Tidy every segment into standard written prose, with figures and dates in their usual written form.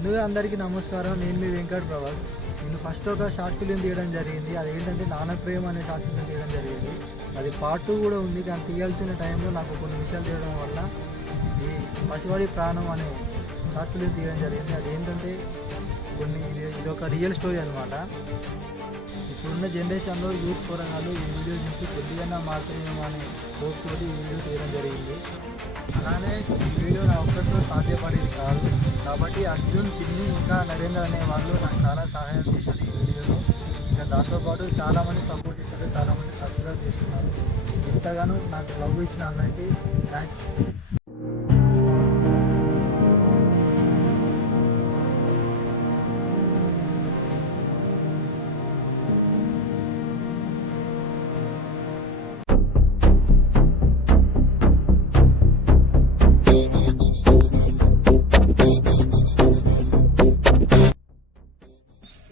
ముందుగా అందరికీ నమస్కారం. నేను మీ వెంకట్ ప్రభాస్. నేను ఫస్ట్ ఒక షార్ట్ ఫిలిం తీయడం జరిగింది. అదేంటంటే నాన్న ప్రేమ అనే షార్ట్ ఫిలిం తీయడం జరిగింది. అది పార్ట్ 2 కూడా ఉంది. కానీ తీయాల్సిన టైంలో నాకు కొన్ని విషయాలు తీయడం వల్ల ఈ పసివాడి ప్రాణం అనే షార్ట్ ఫిలిం తీయడం జరిగింది. అదేంటంటే ఇది ఒక రియల్ స్టోరీ అనమాట. ఇప్పుడున్న జనరేషన్లో యూత్ పోరాటాలు ఈ వీడియో చూసి కొద్దిగా మారుతున్నామో అనే హోప్ తోటి ఈ వీడియో తీయడం జరిగింది. అలానే ఈ వీడియో నా ఒక్కరితో సాధ్యపడేది కాదు కాబట్టి అర్జున్, చిన్ని ఇంకా నరేంద్ర అనే వాళ్ళు నాకు చాలా సహాయం చేశారు ఈ వీడియోలో. ఇంకా దాంతోపాటు చాలామంది సపోర్ట్ చేశారు, చాలామంది సబ్స్క్రైబ్ చేస్తున్నారు. ఇంతగానో నాకు లవ్ ఇచ్చిన అందరికీ థ్యాంక్స్.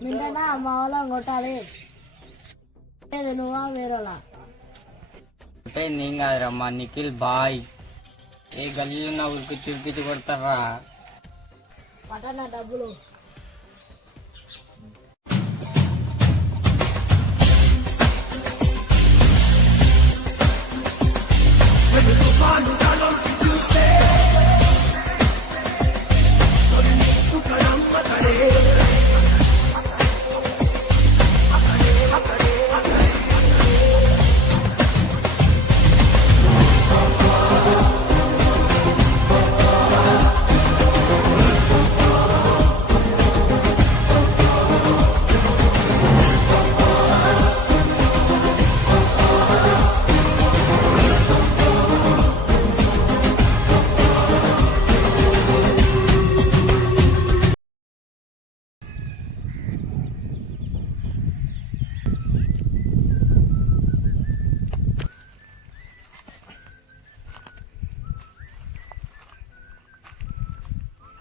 నిండా మా వాళ్ళం కొట్టాలి లేదు నువ్వా వేరేలా అంటే నేను కాదురా మా నిఖిల్ బాయ్. ఏ గల్లీలో నా ఉరికి తిరిగి కొడతారా పట్టణ డబ్బులు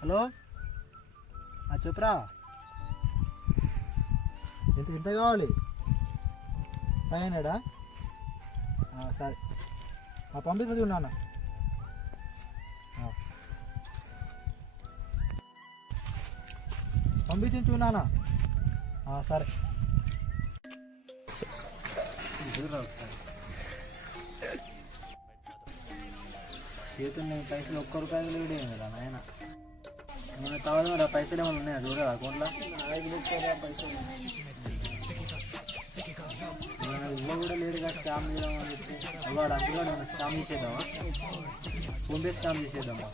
హలో, చెప్పురా. ఎంత కావాలి? 500? సరే పంపిస్తా చూడన్నా. పంపించి చూడన్నా. సరే చేతులు నేను పైసలు 1 రూపాయలు కూడా కదా నాయన. ఏమైనా కావాలి మరి? పైసలు ఏమైనా ఉన్నాయా చూడరా అకౌంట్లో? ఇవ్వ కూడా లేడుగా స్కామ్ చేయడం అని చెప్పి వాడు అందులో ఏమైనా స్కామ్ చేసేద్దామా? ఫోన్పే స్కామ్ చేసేద్దామా?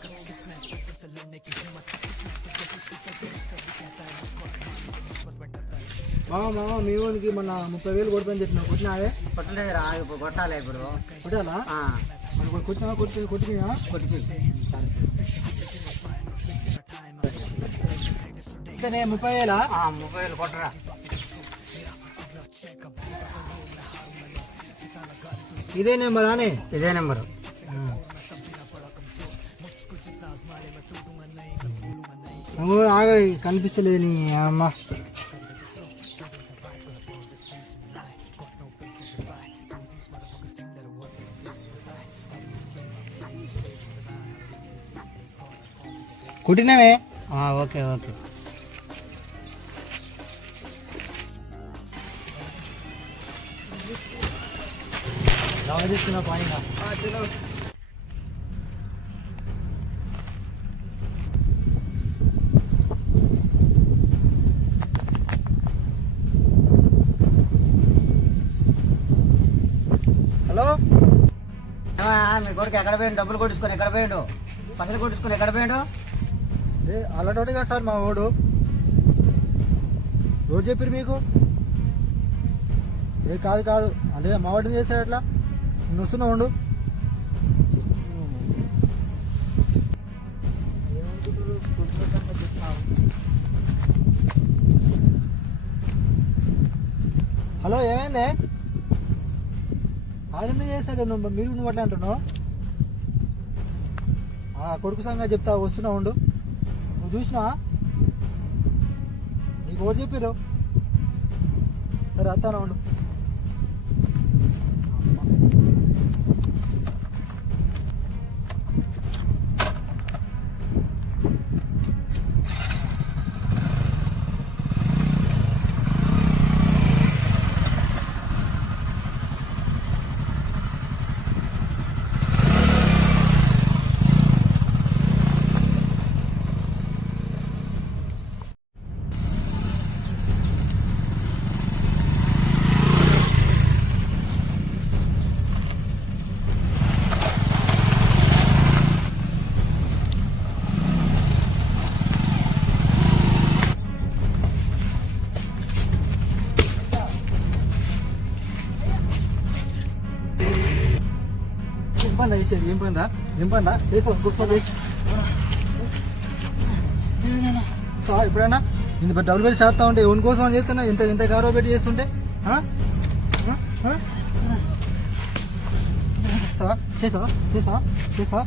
మామ మీ వానికి మొన్న 30,000 కొడతాను చెప్పిన కొట్టినావే? కొట్టలేదురా, కొట్టాలి ఇప్పుడు. కొట్టాలా? మరి కొట్టినా కొట్టినా సరే 30,000? 30,000 కొట్టరా. ఇదే నెంబర్ అనే? ఇదే నెంబరు. ఆగ కనిపిస్తలేదు నీ అమ్మ. కుట్టినవే? Okay okay. తీసుకున్నా పైన. హలో, మీ కొడుకు ఎక్కడ పోయిండు? డబ్బులు కొట్టించుకొని ఎక్కడ పోయిండు? పైసలు కొట్టించుకొని ఎక్కడ పోయిండు? అలాంటి కదా సార్ మా వాడు. ఎవరు చెప్పారు మీకు? కాదు అంటే మా వాడిని చేశాడు అట్లా. నేను వస్తున్నా ఉండు. హలో, ఏమైంది? ఆగింది చేశాడు. నువ్వు అట్లా అంటున్నావు? కొడుకు సంగతి చెప్తా, వస్తున్నా ఉండు. నువ్వు చూసినావా? నీకు ఎవరు చెప్పారు? సరే వస్తానా ఉండు. ఏం పనిరా చేసావు కూర్చోండి ఎప్పుడైనా ఇంత డబ్బులు పెట్టి చేస్తా ఉంటే ఎవరి కోసం అని చేస్తున్నా ఇంత ఇంత గౌరవ పెట్టి చేస్తుంటే చేసావా చేసావా చేసావా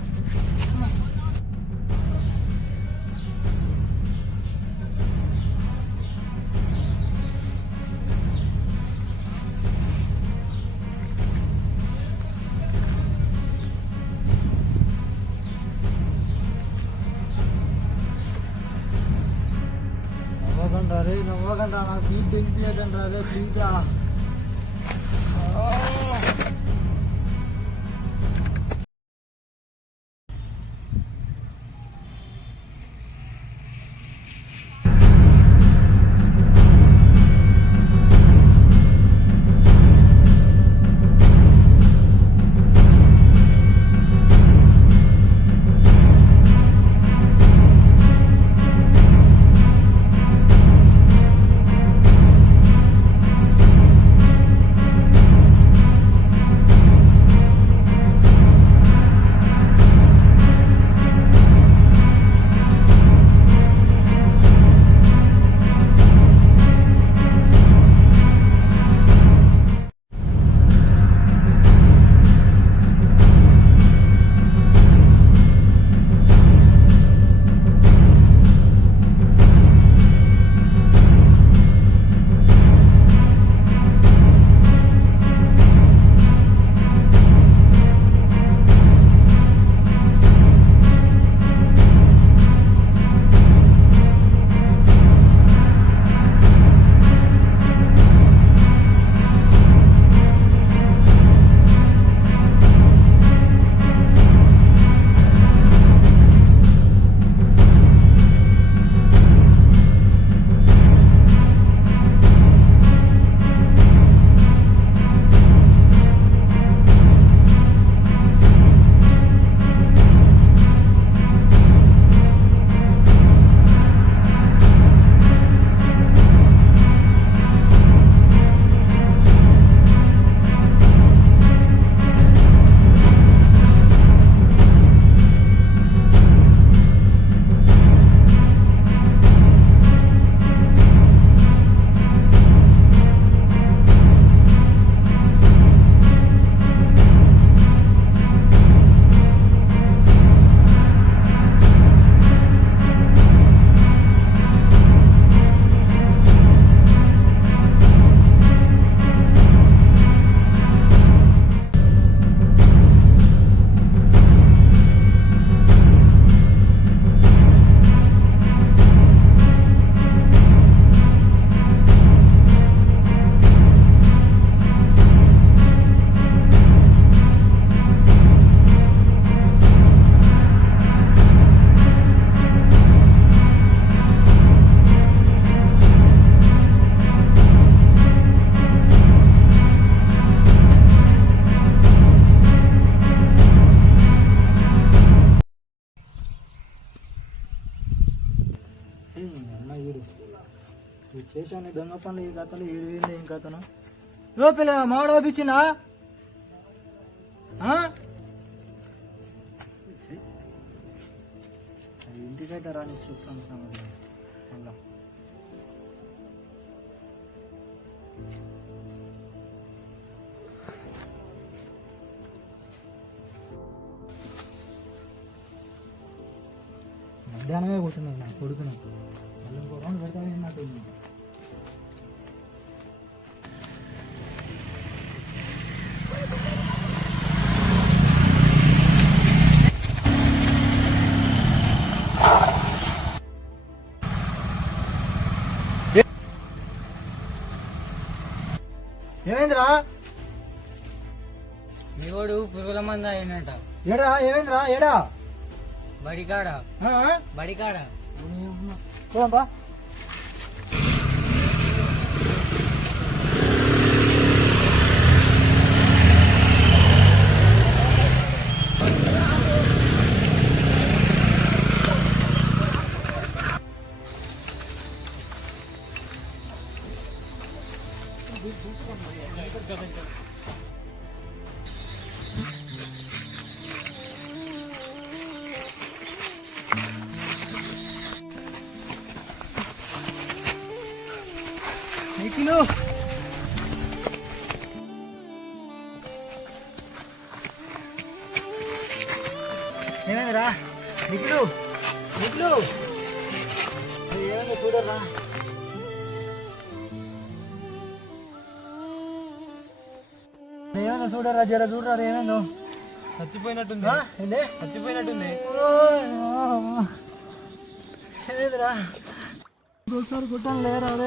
నవ్వకండి నాకు ప్లీజ్ తెగిపోయకండి రే ప్లీజా చేశాను దొంగ పనులు ఈ కథలు ఏడు వేలు ఏం కథను ఓ పిల్ల మామిడి పంపించిందా ఇంటికైతే రాని చూస్తాను సంగతి మళ్ళా మధ్యాహ్నమే కొట్టున్నాను నా కొడుకును మళ్ళీ ఇంకో రౌండ్ పెడతాను నాకు ఏమైందిరా మీవాడు పురుగుల మంద అయినట ఏడా ఏమైందిరా ఏడా బడికాడ బడికాడ పోదాంపా నిఖిలు ఏమైందిరా నిఖిలు నిఖిలు ఏమైంది చూడరా ఏమైందో చూడరా జర చూడరా ఏమైందో చచ్చిపోయినట్టుంది ఏందే చచ్చిపోయినట్టుంది ఏదిరా ఇంకోసారి కుట్టాను లేరా రే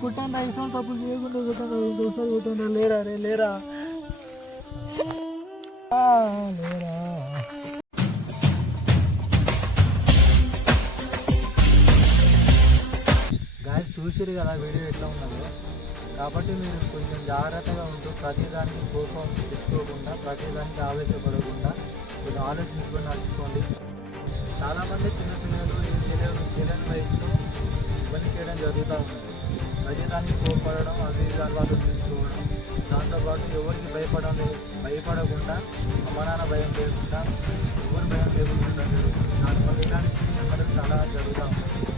కుట్టాను ఐసం తప్పులు చేయకుండా కుట్టాను ఇంకోసారి కుట్టాను లేరా రే లేరా లేరా గాయస్ చూసిరు కదా వీడియో ఎట్లా ఉన్నదో కాబట్టి మీరు కొంచెం జాగ్రత్తగా ఉంటూ ప్రతిదానికి కోపం తెచ్చుకోకుండా ప్రతిదానికి ఆవేశపడకుండా కొంచెం ఆలోచించుకొని నడుచుకోండి. చాలామంది చిన్నపిల్లలు తెలియని వయసులో ఇవన్నీ చేయడం జరుగుతూ ఉన్నది. ప్రతిదానికి కోపడడం అవి అలవాటు తీసుకోవడం, దాంతోపాటు ఎవరికి భయపడకుండా అమ్మ నాన్న భయం లేకుండా ఎవరు భయం లేకుండా జరుగుతుంది. దానివల్ల ఇలాంటి సంఘటనలు చాలా జరుగుతూ ఉంటాయి.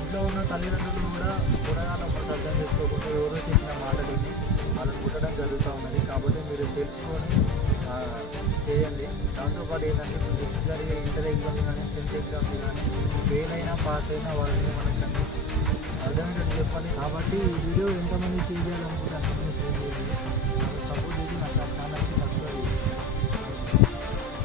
ఇంట్లో ఉన్న తల్లిదండ్రులు కూడా కూరగాయలు అర్థం చేసుకోకుండా ఎవరో చెప్పిన మాటలు వాళ్ళని పుట్టడం జరుగుతూ ఉన్నది. కాబట్టి మీరు తెలుసుకొని చేయండి. దాంతోపాటు ఏంటంటే నెక్స్ట్ జరిగే ఇంటర్ ఎగ్జామ్స్ కానీ 10th ఎగ్జామ్స్ కానీ ఫెయిల్ అయినా పాస్ అయినా వాళ్ళని మనకి అర్థమయ్యేటట్టు చెప్పాలి. కాబట్టి ఈ వీడియో ఎంతమంది షేర్ చేయాలనుకుంటే అంతమంది షేర్ చేయండి. సపోర్ట్ చేసి నా ఛానల్కి